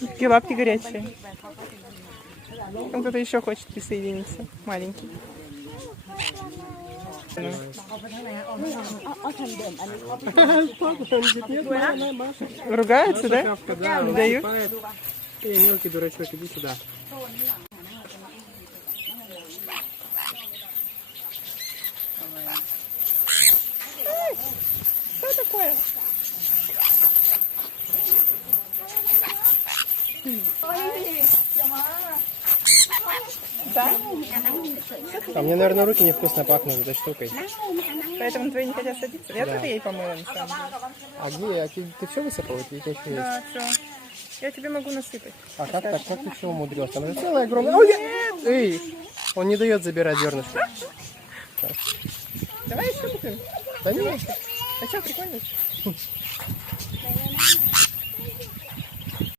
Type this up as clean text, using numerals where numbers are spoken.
Такие лапки горячие. Там кто-то еще хочет присоединиться. Маленький. Ругаются, да? Не дают? Эй, мелкий дурачок, иди сюда. Что такое? Да? А мне, наверное, руки невкусно пахнут этой штукой. Поэтому твои не хотят садиться? Я Да. тоже ей помыла, на самом деле. А где? А ты все высыпал? Или еще есть? Да, все. Я тебе могу насыпать. А как так? Как ты все умудрилась? Там же целая огромная... Ой, эй! Он не дает забирать зернышко. Давай еще купим. Да нет. А что, прикольно?